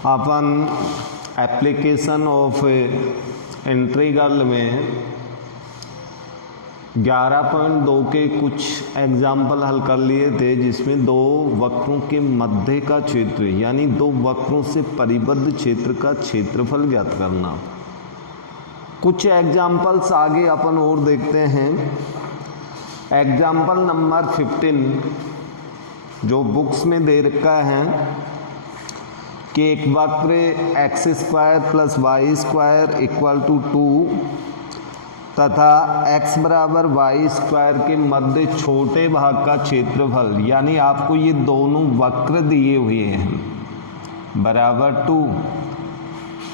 Upon application of integral में 11.2 के कुछ एग्जाम्पल हल कर लिए थे, जिसमें दो वक्रों के मध्य का क्षेत्र यानी दो वक्रों से परिबद्ध क्षेत्र का क्षेत्रफल ज्ञात करना। कुछ एग्जाम्पल्स आगे अपन और देखते हैं। एग्जाम्पल नंबर 15 जो बुक्स में दे रखा है कि एक वक्र x² + y² = 2 तथा x बराबर y² के मध्य छोटे भाग का क्षेत्रफल, यानी आपको ये दोनों वक्र दिए हुए हैं बराबर 2,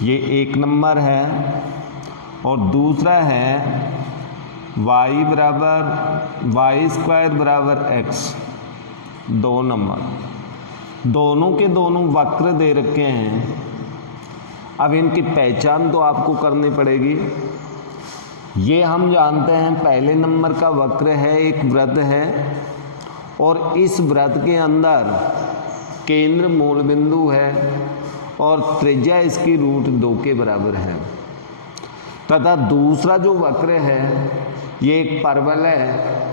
ये एक नंबर है, और दूसरा है y बराबर y² बराबर x, 2 नंबर। दोनों के दोनों वक्र दे रखे हैं। अब इनकी पहचान तो आपको करनी पड़ेगी। ये हम जानते हैं पहले नंबर का वक्र है, एक वृत्त है, और इस वृत्त के अंदर केंद्र मूल बिंदु है और त्रिज्या इसकी √2 के बराबर है। तथा दूसरा जो वक्र है ये एक परवल है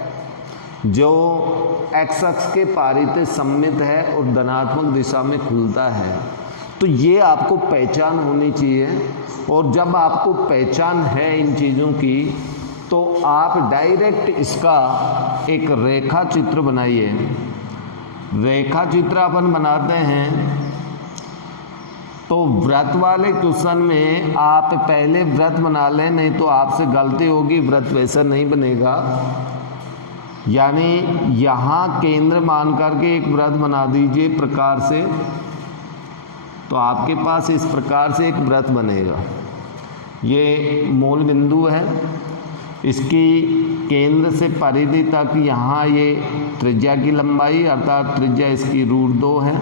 जो x अक्ष के पारित सममित है और धनात्मक दिशा में खुलता है। तो ये आपको पहचान होनी चाहिए, और जब आपको पहचान है इन चीज़ों की तो आप डायरेक्ट इसका एक रेखा चित्र बनाइए। रेखा चित्र अपन बनाते हैं तो वृत्त वाले क्वेश्चन में आप पहले वृत्त बना लें, नहीं तो आपसे गलती होगी, वृत्त वैसा नहीं बनेगा। यानी यहाँ केंद्र मान करके एक वृत्त बना दीजिए प्रकार से, तो आपके पास इस प्रकार से एक वृत्त बनेगा। ये मूल बिंदु है, इसकी केंद्र से परिधि तक यहाँ ये त्रिज्या की लंबाई अर्थात त्रिज्या इसकी √2 है,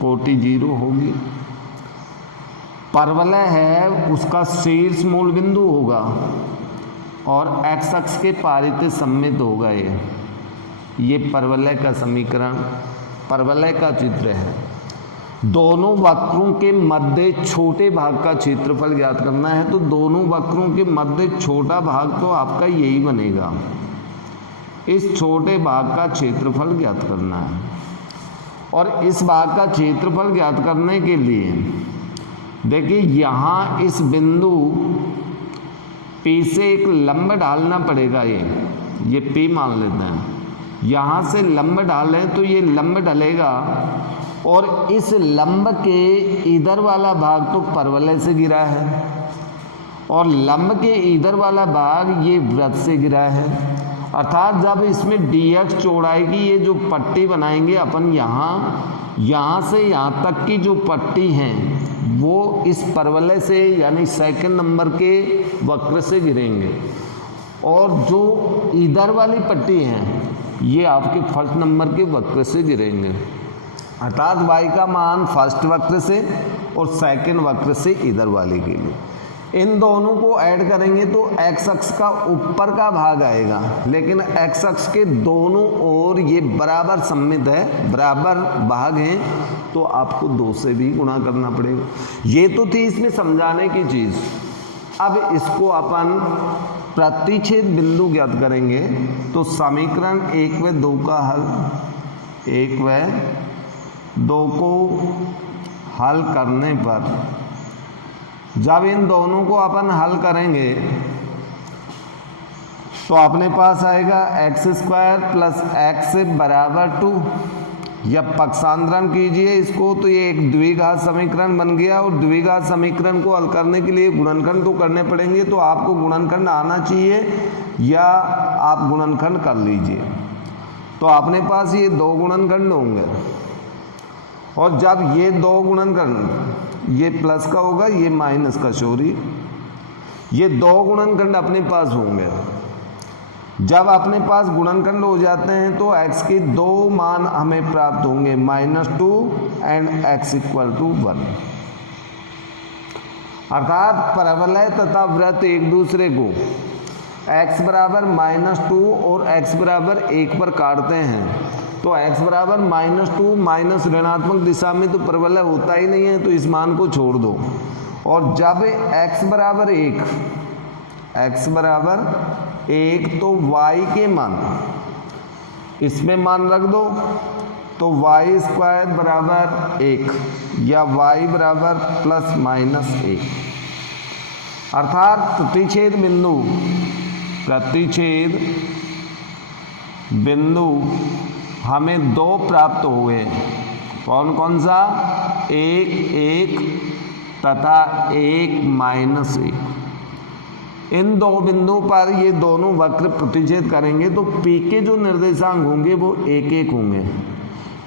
कोटि 0 होगी। परवलय है उसका शीर्ष मूल बिंदु होगा और x अक्ष के पारित सममित होगा। ये परवलय का समीकरण, परवलय का चित्र है। दोनों वक्रों के मध्य छोटे भाग का क्षेत्रफल ज्ञात करना है, तो दोनों वक्रों के मध्य छोटा भाग तो आपका यही बनेगा। इस छोटे भाग का क्षेत्रफल ज्ञात करना है, और इस भाग का क्षेत्रफल ज्ञात करने के लिए देखिए यहाँ इस बिंदु P से एक लंब डालना पड़ेगा। ये P मान लेते हैं, यहाँ से लंब डालें तो ये लंब डलेगा, और इस लंब के इधर वाला भाग तो परवलय से गिरा है और लंब के इधर वाला भाग ये वृत्त से गिरा है। अर्थात जब इसमें dx चौड़ाई की ये जो पट्टी बनाएंगे अपन, यहाँ से यहाँ तक की जो पट्टी हैं वो इस परवलय से यानी सेकंड नंबर के वक्र से गिरेंगे, और जो इधर वाली पट्टी हैं ये आपके फर्स्ट नंबर के वक्र से गिरेंगे। अर्थात y का मान फर्स्ट वक्र से और सेकंड वक्र से इधर वाले के लिए। इन दोनों को ऐड करेंगे तो x अक्ष का ऊपर का भाग आएगा, लेकिन x अक्ष के दोनों ओर ये बराबर सममित है, बराबर भाग हैं, तो आपको 2 से भी गुणा करना पड़ेगा। ये तो थी इसमें समझाने की चीज़। अब इसको अपन प्रतिच्छेद बिंदु ज्ञात करेंगे, तो समीकरण 1 व 2 का हल, 1 व 2 को हल करने पर जब इन दोनों को अपन हल करेंगे तो अपने पास आएगा x² + x बराबर 2। जब पक्षांतरण कीजिए इसको तो ये एक द्विघात समीकरण बन गया, और द्विघात समीकरण को हल करने के लिए गुणनखंड तो करने पड़ेंगे। तो आपको गुणनखंड आना चाहिए या आप गुणनखंड कर लीजिए। तो अपने पास ये 2 गुणनखंड होंगे, और जब ये 2 गुणनखंड, ये प्लस का होगा ये माइनस का, सॉरी, ये 2 गुणनखंड अपने पास होंगे। जब अपने पास गुणनखंड हो जाते हैं तो x के 2 मान हमें प्राप्त होंगे, -2 एंड x = 1। अर्थात परवलय तथा वृत्त एक दूसरे को x बराबर -2 और x बराबर 1 पर काटते हैं, तो x बराबर -2 माइनस ऋणात्मक दिशा में तो परवलय होता ही नहीं है, तो इस मान को छोड़ दो। और जब x बराबर 1 तो y के मान इसमें मान रख दो, तो y² बराबर 1 या y बराबर ±1, अर्थात प्रतिच्छेद बिंदु हमें 2 प्राप्त हुए। कौन कौन सा? 1 1 तथा 1 -1। इन 2 बिंदुओं पर ये दोनों वक्र प्रतिच्छेद करेंगे तो P के जो निर्देशांक होंगे वो 1 1 होंगे।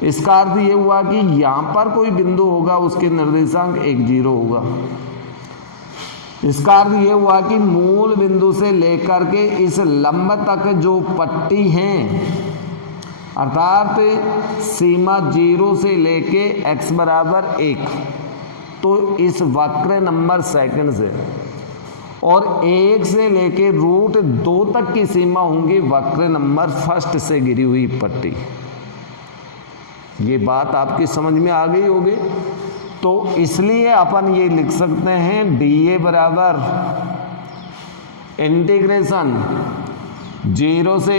इसका अर्थ ये हुआ कि यहाँ पर कोई बिंदु होगा उसके निर्देशांक 1 0 होगा। इसका अर्थ ये हुआ कि मूल बिंदु से लेकर के इस लंब तक जो पट्टी है, अर्थात सीमा 0 से लेके x बराबर 1, तो इस वक्र नंबर सेकंड से, और 1 से लेके √2 तक की सीमा होंगी वक्र नंबर फर्स्ट से गिरी हुई पट्टी। ये बात आपकी समझ में आ गई होगी। तो इसलिए अपन ये लिख सकते हैं dA बराबर इंटीग्रेशन 0 से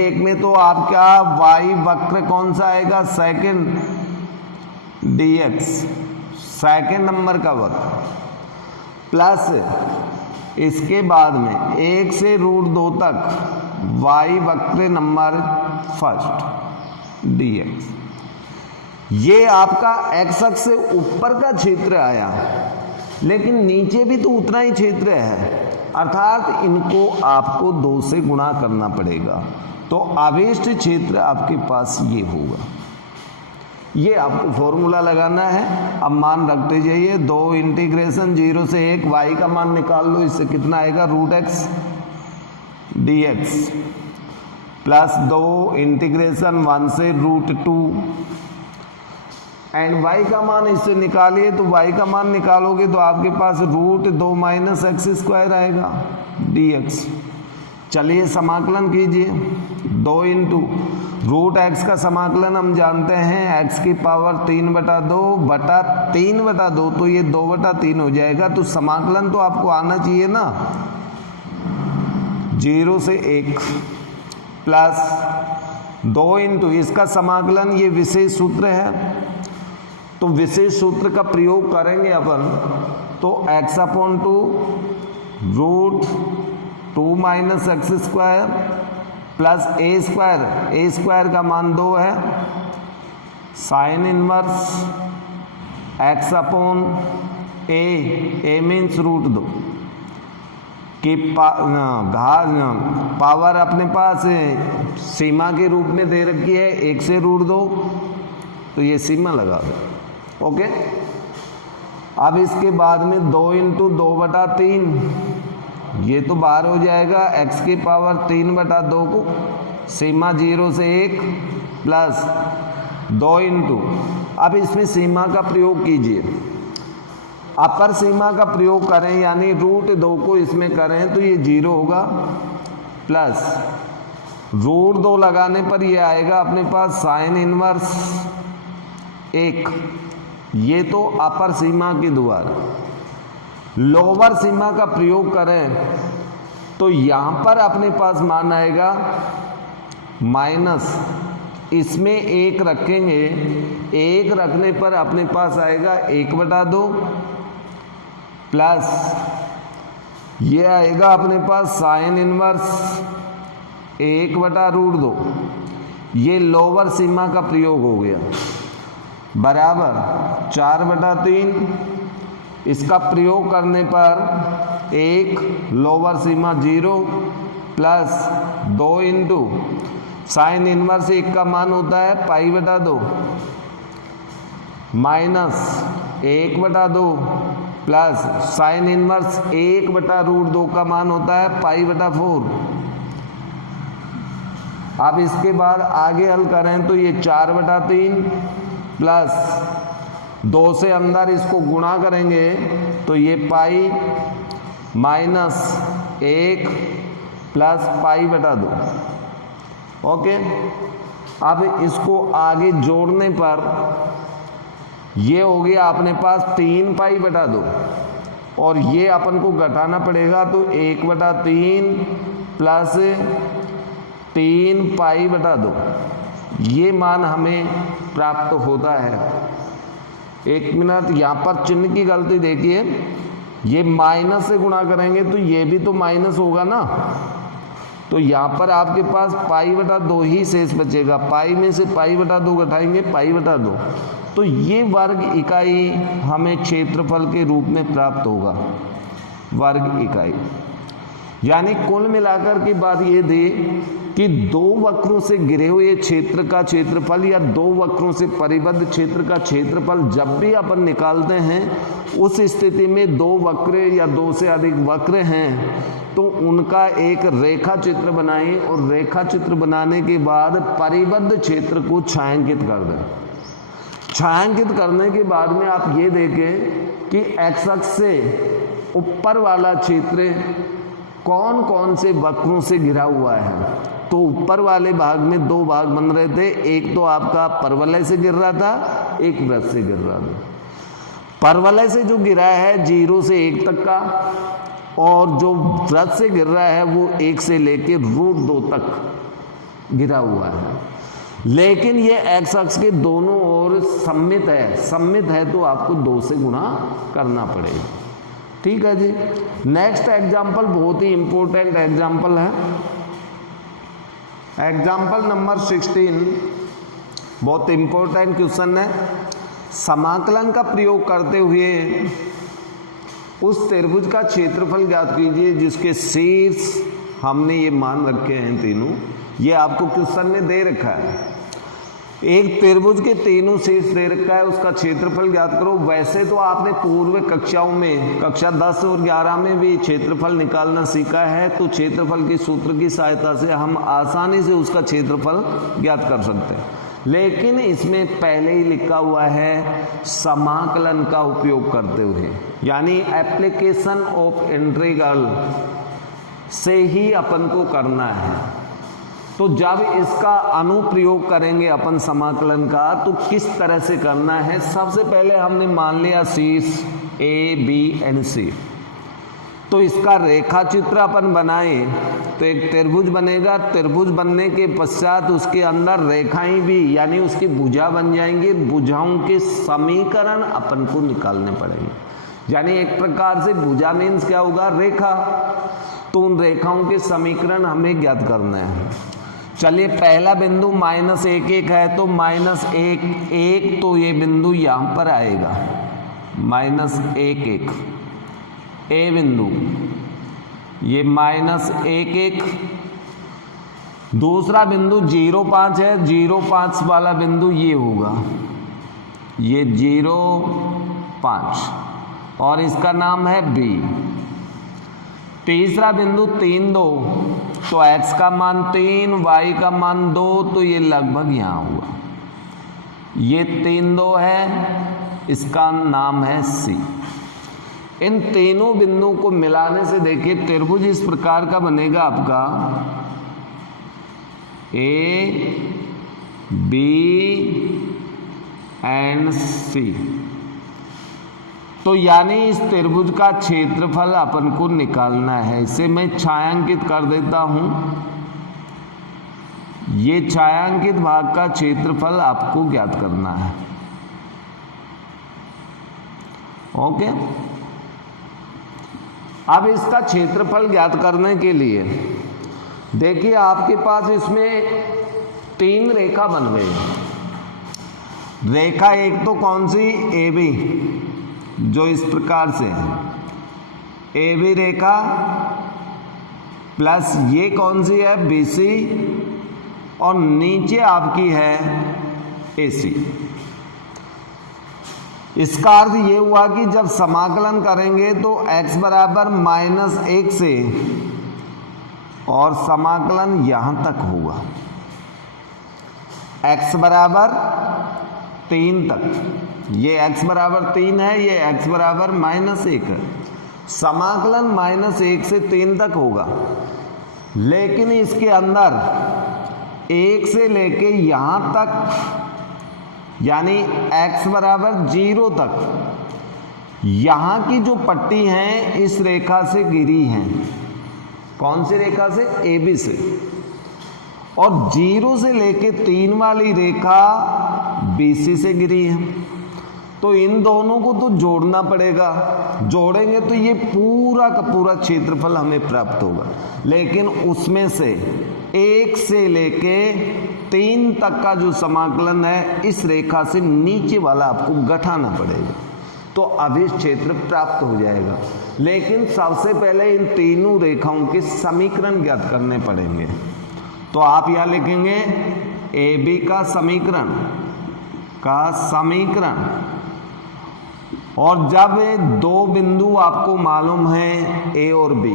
1 में तो आपका y वक्र कौन सा आएगा? सेकंड dx, सेकंड नंबर का वक्र, प्लस इसके बाद में 1 से √2 तक y वक्र नंबर फर्स्ट dx। ये आपका x अक्ष से ऊपर का क्षेत्र आया, लेकिन नीचे भी तो उतना ही क्षेत्र है, अर्थात इनको आपको 2 से गुणा करना पड़ेगा, तो आवेष्ट क्षेत्र आपके पास ये होगा। ये आपको फॉर्मूला लगाना है। अब मान रखते जाइए, 2 इंटीग्रेशन 0 से 1 y का मान निकाल लो, इससे कितना आएगा? √x dx, प्लस 2 इंटीग्रेशन 1 से √2 एंड y का मान इससे निकालिए, तो y का मान निकालोगे तो आपके पास √2 - x² आएगा dx। चलिए समाकलन कीजिए, 2 इंटू √x का समाकलन हम जानते हैं x की पावर 3/2 बटा 3/2, तो ये 2/3 हो जाएगा। तो समाकलन तो आपको आना चाहिए ना, 0 से 1 प्लस 2 इंटू इसका समाकलन, ये विशेष सूत्र है, तो विशेष सूत्र का प्रयोग करेंगे अपन, तो x/2 √2 - x² प्लस a² का मान 2 है, sine inverse x/a, a means √2 की पावर अपने पास सीमा के रूप में दे रखी है 1 से √2, तो ये सीमा लगा दो। ओके, अब इसके बाद में 2 इंटू 2/3, ये तो बाहर हो जाएगा, x की पावर 3/2 को सीमा 0 से 1 प्लस 2 इंटू, अब इसमें सीमा का प्रयोग कीजिए, अपर सीमा का प्रयोग करें यानी √2 को इसमें करें तो ये 0 होगा, प्लस √2 लगाने पर ये आएगा अपने पास साइन इनवर्स 1, ये तो अपर सीमा की द्वारा। लोअर सीमा का प्रयोग करें तो यहाँ पर अपने पास मान आएगा माइनस, इसमें 1 रखेंगे, 1 रखने पर अपने पास आएगा 1/2 प्लस ये आएगा अपने पास साइन इनवर्स 1/√2, ये लोअर सीमा का प्रयोग हो गया, बराबर 4/3, इसका प्रयोग करने पर 1 लोअर सीमा 0 प्लस 2 इंटू साइन इनवर्स 1 का मान होता है π/2 माइनस 1/2 प्लस साइन इनवर्स 1/√2 का मान होता है π/4। अब इसके बाद आगे हल करें तो ये 4/3 प्लस 2 से अंदर इसको गुणा करेंगे तो ये पाई माइनस 1 प्लस π/2, ओके, अब इसको आगे जोड़ने पर ये हो गया अपने पास 3 पाई बटा 2, और ये अपन को घटाना पड़ेगा तो 1/3 प्लस 3 पाई बटा 2, ये मान हमें प्राप्त होता है। एक मिनट, यहाँ पर चिन्ह की गलती देखिए, ये माइनस से गुणा करेंगे तो ये भी तो माइनस होगा ना, तो यहाँ पर आपके पास पाई बटा 2 ही शेष बचेगा। पाई में से पाई बटा 2 घटाएंगे पाई बटा 2, तो ये वर्ग इकाई हमें क्षेत्रफल के रूप में प्राप्त होगा, वर्ग इकाई। यानी कुल मिलाकर की बात ये थी कि 2 वक्रों से घिरे हुए क्षेत्र का क्षेत्रफल या 2 वक्रों से परिबद्ध क्षेत्र का क्षेत्रफल जब भी अपन निकालते हैं, उस स्थिति में 2 वक्र या 2 से अधिक वक्र हैं तो उनका एक रेखा चित्र बनाएं, और रेखा चित्र बनाने के बाद परिबद्ध क्षेत्र को छायांकित कर दें। छायांकित करने के बाद में आप ये देखें कि एक्स अक्ष से ऊपर वाला क्षेत्र कौन कौन से वक्रों से घिरा हुआ है। तो ऊपर वाले भाग में 2 भाग बन रहे थे, एक तो आपका परवलय से गिर रहा था, एक वृत्त से गिर रहा था। परवलय से जो गिरा है 0 से 1 तक का, और जो वृत्त से गिर रहा है वो 1 से लेकर √2 तक गिरा हुआ है। लेकिन ये एक्स अक्ष के दोनों ओर सममित है, सममित है तो आपको 2 से गुणा करना पड़ेगा। ठीक है जी। नेक्स्ट एग्जाम्पल बहुत ही इंपॉर्टेंट एग्जाम्पल है, एग्जाम्पल नंबर 16, बहुत इंपॉर्टेंट क्वेश्चन है। समाकलन का प्रयोग करते हुए उस त्रिभुज का क्षेत्रफल ज्ञात कीजिए जिसके शीर्ष हमने ये मान रखे हैं तीनों, ये आपको क्वेश्चन में दे रखा है। एक त्रिभुज के तीनों शीर्ष दे रखा है, उसका क्षेत्रफल ज्ञात करो। वैसे तो आपने पूर्व कक्षाओं में कक्षा 10 और 11 में भी क्षेत्रफल निकालना सीखा है, तो क्षेत्रफल के सूत्र की सहायता से हम आसानी से उसका क्षेत्रफल ज्ञात कर सकते हैं। लेकिन इसमें पहले ही लिखा हुआ है समाकलन का उपयोग करते हुए, यानी एप्लीकेशन ऑफ इंटीग्रल से ही अपन को करना है। तो जब इसका अनुप्रयोग करेंगे अपन समाकलन का, तो किस तरह से करना है। सबसे पहले हमने मान लिया शीर्ष A, B एंड C, तो इसका रेखा चित्र अपन बनाए तो एक त्रिभुज बनेगा। त्रिभुज बनने के पश्चात उसके अंदर रेखाएं भी, यानी उसकी भुजा बन जाएंगी। भुजाओं के समीकरण अपन को निकालने पड़ेंगे, यानी एक प्रकार से भुजा मीन्स क्या होगा, रेखा। तो उन रेखाओं के समीकरण हमें ज्ञात करना है। चलिए, पहला बिंदु -1 1 है, तो -1 1, तो ये बिंदु यहां पर आएगा -1 1, ए बिंदु ये -1 1। दूसरा बिंदु 0 5 है, 0 5 वाला बिंदु ये होगा, ये 0 5, और इसका नाम है B। तीसरा बिंदु 3 2, तो x का मान 3, y का मान 2, तो ये लगभग यहाँ हुआ। ये 3 2 है, इसका नाम है C। इन तीनों बिंदुओं को मिलाने से देखिए त्रिभुज इस प्रकार का बनेगा आपका A, B एंड C। तो यानी इस त्रिभुज का क्षेत्रफल अपन को निकालना है। इसे मैं छायांकित कर देता हूं। ये छायांकित भाग का क्षेत्रफल आपको ज्ञात करना है। ओके, अब इसका क्षेत्रफल ज्ञात करने के लिए देखिए आपके पास इसमें 3 रेखा बन गई। रेखा एक तो कौन सी, AB, जो इस प्रकार से है, AB रेखा, प्लस ये कौन सी है, BC, और नीचे आपकी है AC। इसका अर्थ ये हुआ कि जब समाकलन करेंगे तो x बराबर -1 से और समाकलन यहां तक होगा, x बराबर 3 तक। ये x बराबर 3 है, ये x बराबर -1 है। समाकलन -1 से 3 तक होगा, लेकिन इसके अंदर 1 से लेके यहाँ तक यानी x बराबर 0 तक यहाँ की जो पट्टी है इस रेखा से घिरी है। कौन सी रेखा से? AB से। और 0 से लेके 3 वाली रेखा BC से घिरी है। तो इन दोनों को तो जोड़ना पड़ेगा, जोड़ेंगे तो ये पूरा का पूरा क्षेत्रफल हमें प्राप्त होगा। लेकिन उसमें से 1 से लेके 3 तक का जो समाकलन है इस रेखा से नीचे वाला आपको घटाना पड़ेगा, तो अभी क्षेत्र प्राप्त हो जाएगा। लेकिन सबसे पहले इन तीनों रेखाओं के समीकरण ज्ञात करने पड़ेंगे। तो आप यहां लिखेंगे AB का समीकरण, और जब दो बिंदु आपको मालूम है A और B,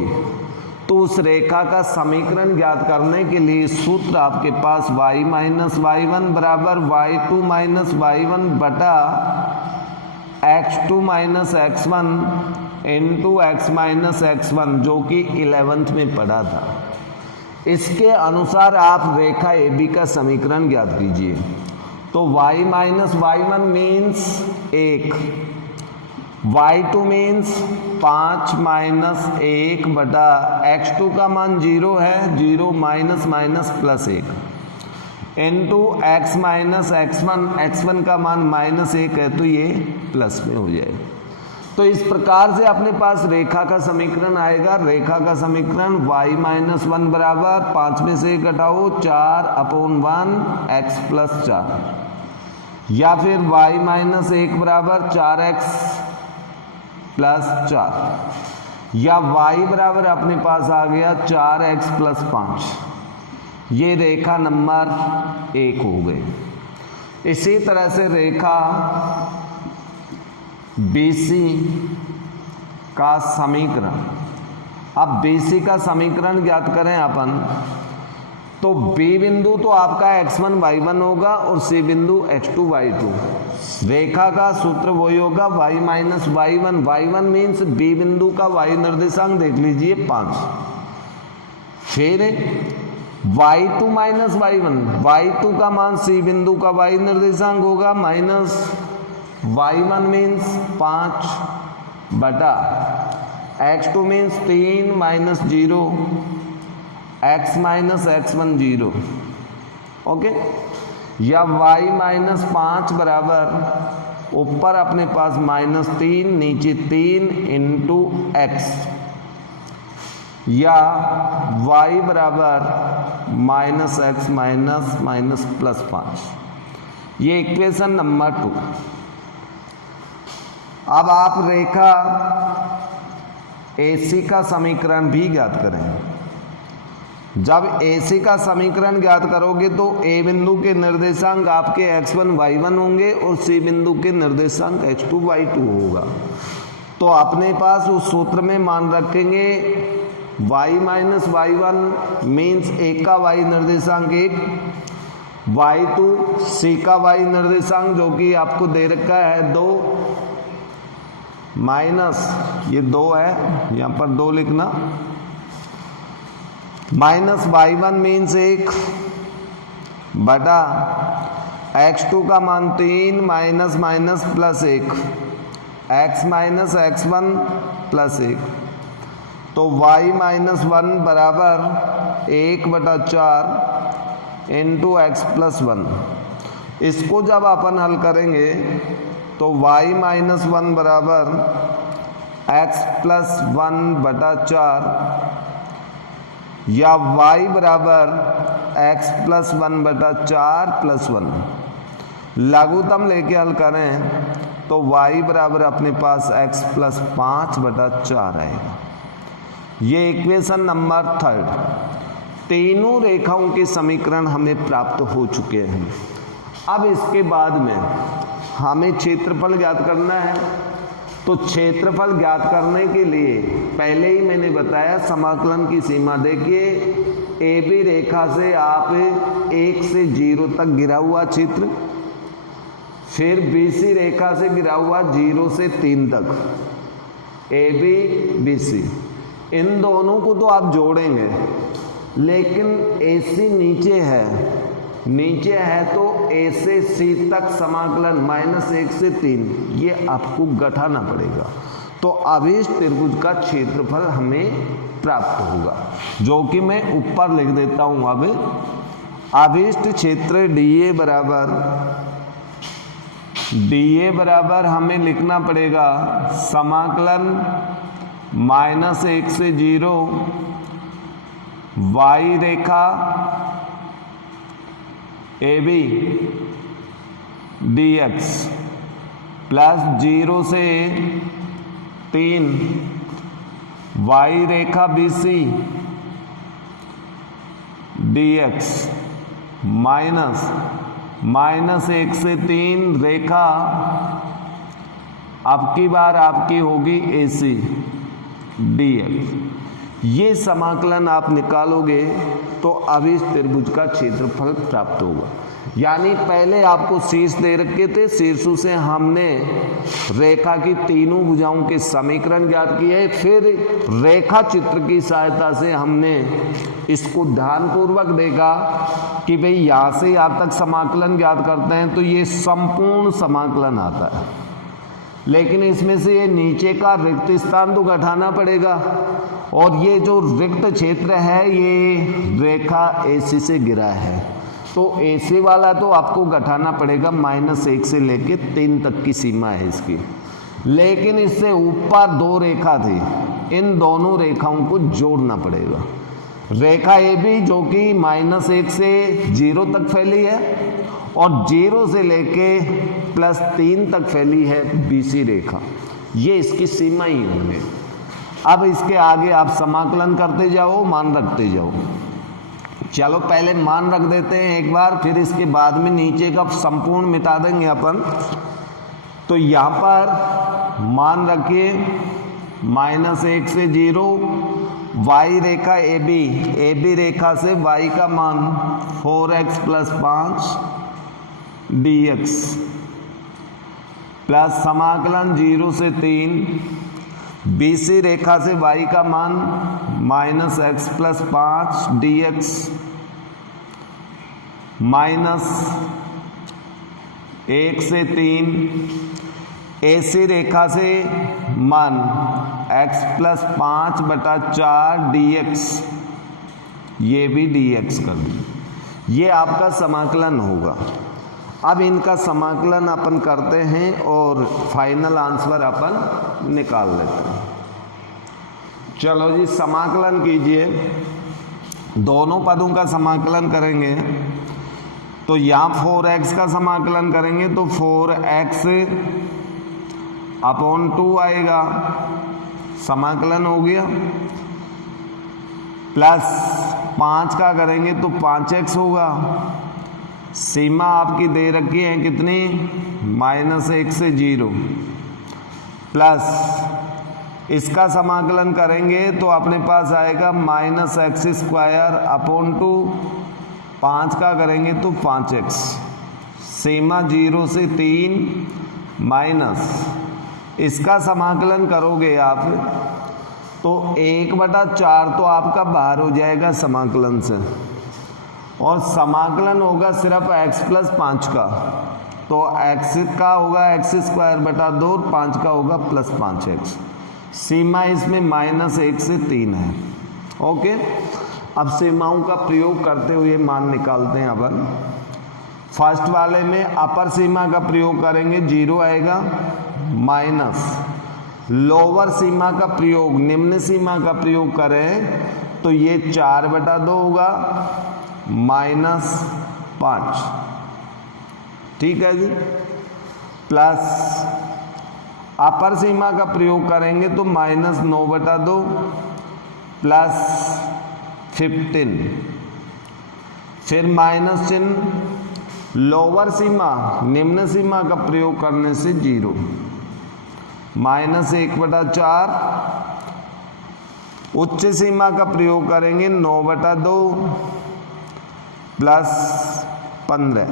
तो उस रेखा का समीकरण ज्ञात करने के लिए सूत्र आपके पास y माइनस y1 बराबर y2 माइनस y1 बटा x2 minus x1 into x minus x1, जो कि 11th में पढ़ा था। इसके अनुसार आप रेखा AB का समीकरण ज्ञात कीजिए। तो y minus y1 means 1, y2 means 5 minus 1 बटा x2 का मान 0 है, 0 minus minus plus 1 into x minus x1 का मान माइनस 1 है, तो ये प्लस में हो जाएगा। तो इस प्रकार से अपने पास रेखा का समीकरण आएगा। रेखा का समीकरण y माइनस 1 बराबर 5 में से 1 घटाओ 4/1 x प्लस 4, या फिर y माइनस 1 बराबर 4x प्लस 4, या y बराबर अपने पास आ गया 4x प्लस 5। ये रेखा नंबर 1 हो गई। इसी तरह से रेखा BC का समीकरण, अब BC का समीकरण ज्ञात करें अपन, तो B बिंदु तो आपका x1 y1 होगा और C बिंदु x2 y2। रेखा का सूत्र वही होगा y minus y1, y1 means B बिंदु का y निर्देशांक देख लीजिए 5, फिर y2 माइनस y1, y2 का मान C बिंदु का y निर्देशांक होगा माइनस y1 मीन्स 5 बटा x2 means 3 minus 0 x minus x1 0, okay. या y माइनस 5 बराबर ऊपर अपने पास माइनस 3 नीचे 3 इंटू x, या y बराबर minus x minus minus plus 5। ये इक्वेशन नंबर 2। अब आप रेखा AC का समीकरण भी ज्ञात करें। जब AC का समीकरण ज्ञात करोगे तो A बिंदु के निर्देशांक आपके x1 y1 होंगे और C बिंदु के निर्देशांक x2 y2 होगा। तो अपने पास उस सूत्र में मान रखेंगे y minus y1 means A का y निर्देशांक 1, y2 C का y निर्देशांक जो कि आपको दे रखा है 2, माइनस ये 2 है, यहाँ पर 2 लिखना, माइनस y1 मीन्स 1 बटा x2 का मान 3 minus minus plus 1, x minus x1 plus 1। तो y माइनस 1 बराबर 1 बटा 4 इंटू एक्स प्लस 1। इसको जब अपन हल करेंगे तो y माइनस 1 बराबर x प्लस 1 बटा 4, या y बराबर x प्लस 1 बटा 4 प्लस 1। लघुत्तम लेके हल करें तो y बराबर अपने पास x प्लस 5 बटा 4 आएगा। ये इक्वेशन नंबर 3। तीनों रेखाओं के समीकरण हमें प्राप्त हो चुके हैं। अब इसके बाद में हमें क्षेत्रफल ज्ञात करना है। तो क्षेत्रफल ज्ञात करने के लिए पहले ही मैंने बताया समाकलन की सीमा देखिए, AB रेखा से आप 1 से 0 तक गिरा हुआ क्षेत्र, फिर BC रेखा से गिरा हुआ 0 से 3 तक, AB BC, इन दोनों को तो आप जोड़ेंगे, लेकिन AC नीचे है नीचे है तो ए से सी तक समाकलन -1 से 3, ये आपको घटाना पड़ेगा। तो अभीष्ट त्रिभुज का क्षेत्रफल हमें प्राप्त होगा, जो कि मैं ऊपर लिख देता हूं। अब अभीष्ट क्षेत्र डीए बराबर हमें लिखना पड़ेगा समाकलन -1 से 0 वाई रेखा ए बी dx प्लस 0 से 3 वाई रेखा BC dx माइनस 1 से 3 रेखा अब की बार आपकी होगी AC dx। ये समाकलन आप निकालोगे तो अभीष्ट त्रिभुज का क्षेत्रफल प्राप्त होगा। यानी पहले आपको शीर्ष दे रखे थे, शीर्षों से हमने रेखा की तीनों भुजाओं के समीकरण ज्ञात किए, फिर रेखा चित्र की सहायता से हमने इसको ध्यानपूर्वक देखा कि भाई यहाँ से यहाँ तक समाकलन ज्ञात करते हैं तो ये संपूर्ण समाकलन आता है, लेकिन इसमें से ये नीचे का रिक्त स्थान तो घटाना पड़ेगा, और ये जो रिक्त क्षेत्र है ये रेखा AC से गिरा है, तो AC वाला तो आपको घटाना पड़ेगा। -1 से लेके 3 तक की सीमा है इसकी, लेकिन इससे ऊपर 2 रेखा थी, इन दोनों रेखाओं को जोड़ना पड़ेगा। रेखा AB जो कि -1 से 0 तक फैली है और 0 से लेके +3 तक फैली है BC रेखा, ये इसकी सीमा ही होंगे। अब इसके आगे आप समाकलन करते जाओ, मान रखते जाओ। चलो पहले मान रख देते हैं एक बार, फिर इसके बाद में नीचे का संपूर्ण मिटा देंगे अपन। तो यहाँ पर मान रखिए -1 से 0 वाई रेखा AB रेखा से y का मान 4x + 5 dx प्लस समाकलन 0 से 3 BC रेखा से y का मान -x + 5 dx -1 से 3 AC रेखा से मान x + 5/4 dx, ये भी dx कर दी। ये आपका समाकलन होगा। अब इनका समाकलन अपन करते हैं और फाइनल आंसर अपन निकाल लेते हैं। चलो जी समाकलन कीजिए, दोनों पदों का समाकलन करेंगे। तो यहाँ 4x का समाकलन करेंगे तो 4x / 2 आएगा, समाकलन हो गया। प्लस 5 का करेंगे तो 5x होगा। सीमा आपकी दे रखी है कितनी, -1 से 0। प्लस इसका समाकलन करेंगे तो अपने पास आएगा -x² / 2। 5 का करेंगे तो 5x। सीमा 0 से 3 माइनस इसका समाकलन करोगे आप तो 1/4 तो आपका बाहर हो जाएगा समाकलन से, और समाकलन होगा सिर्फ x + 5 का। तो x का होगा x² 2, 5 का होगा +5x। सीमा इसमें -1 से 3 है। ओके, अब सीमाओं का प्रयोग करते हुए मान निकालते हैं अपन। फर्स्ट वाले में अपर सीमा का प्रयोग करेंगे 0 आएगा, माइनस लोअर सीमा का प्रयोग, निम्न सीमा का प्रयोग करें तो ये 4/2 होगा, -5। ठीक है जी। प्लस अपर सीमा का प्रयोग करेंगे तो -9/2 +15। फिर माइनस चिन्ह, लोअर सीमा निम्न सीमा का प्रयोग करने से 0, -1/4। उच्च सीमा का प्रयोग करेंगे 9/2 +15,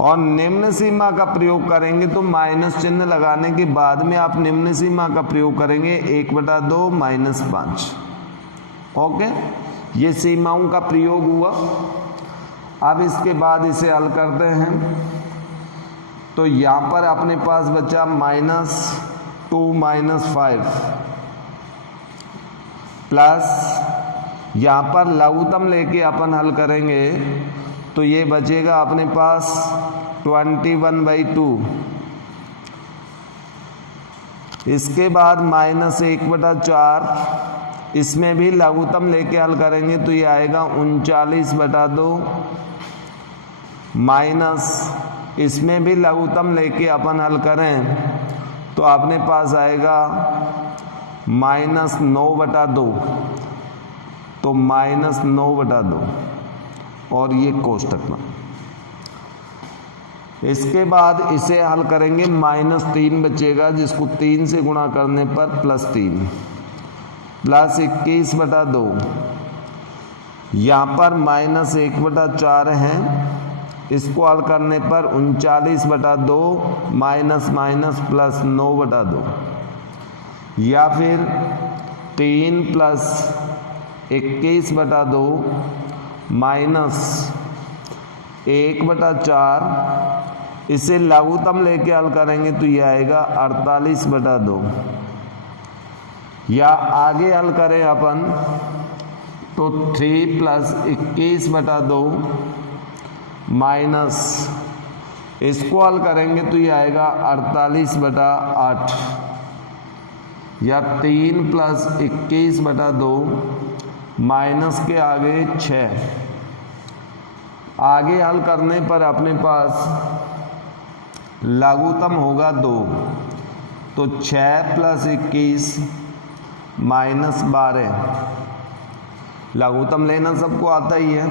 और निम्न सीमा का प्रयोग करेंगे तो माइनस चिन्ह लगाने के बाद में आप निम्न सीमा का प्रयोग करेंगे 1/2 -5। ओके, ये सीमाओं का प्रयोग हुआ। अब इसके बाद इसे हल करते हैं, तो यहाँ पर अपने पास बचा -2 - 5 प्लस यहाँ पर लघुत्तम लेके अपन हल करेंगे तो ये बचेगा अपने पास 21/2। इसके बाद -1/4, इसमें भी लघुत्तम लेके हल करेंगे तो ये आएगा 39/2 माइनस, इसमें भी लघुत्तम लेके अपन हल करें तो अपने पास आएगा -9/2, तो -9/2 और ये कोष्टक में। इसके बाद इसे हल करेंगे, -3 बचेगा जिसको 3 से गुणा करने पर +3 प्लस 21/2, यहाँ पर -1/4 है, इसको हल करने पर 39/2 माइनस प्लस 9/2, या फिर 3 + 21/2 माइनस 1/4, इसे लघुत्तम लेके हल करेंगे तो ये आएगा 48/2, या आगे हल करें अपन तो 3 + 21/2 माइनस, इसको हल करेंगे तो ये आएगा 48/8, या 3 + 21/2 माइनस के आगे 6, आगे हल करने पर अपने पास लघुत्तम होगा 2, तो 6 + 21 -12, लघुत्तम लेना सबको आता ही है,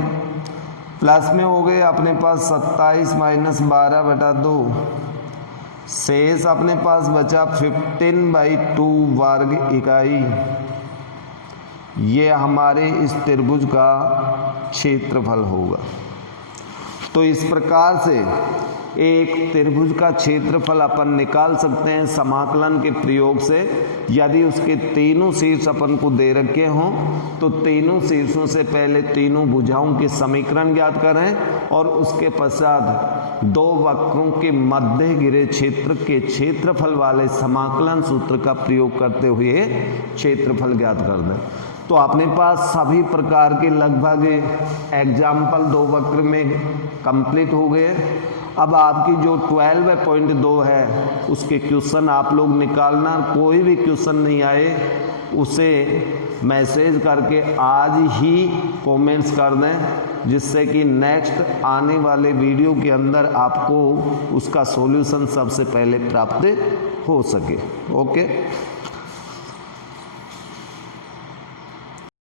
प्लस में हो गए अपने पास 27 - 12/2, शेष अपने पास बचा 15/2 वर्ग इकाई। ये हमारे इस त्रिभुज का क्षेत्रफल होगा। तो इस प्रकार से एक त्रिभुज का क्षेत्रफल अपन निकाल सकते हैं समाकलन के प्रयोग से। यदि उसके तीनों शीर्ष अपन को दे रखे हों तो तीनों शीर्षों से पहले तीनों भुजाओं के समीकरण ज्ञात करें और उसके पश्चात दो वक्रों के मध्य घिरे क्षेत्र के क्षेत्रफल वाले समाकलन सूत्र का प्रयोग करते हुए क्षेत्रफल ज्ञात कर दें। तो अपने पास सभी प्रकार के लगभग एग्जाम्पल दो वक्र में कंप्लीट हो गए। अब आपकी जो 12.2 है उसके क्वेश्चन आप लोग निकालना, कोई भी क्वेश्चन नहीं आए उसे मैसेज करके आज ही कमेंट्स कर दें, जिससे कि नेक्स्ट आने वाले वीडियो के अंदर आपको उसका सॉल्यूशन सबसे पहले प्राप्त हो सके। ओके।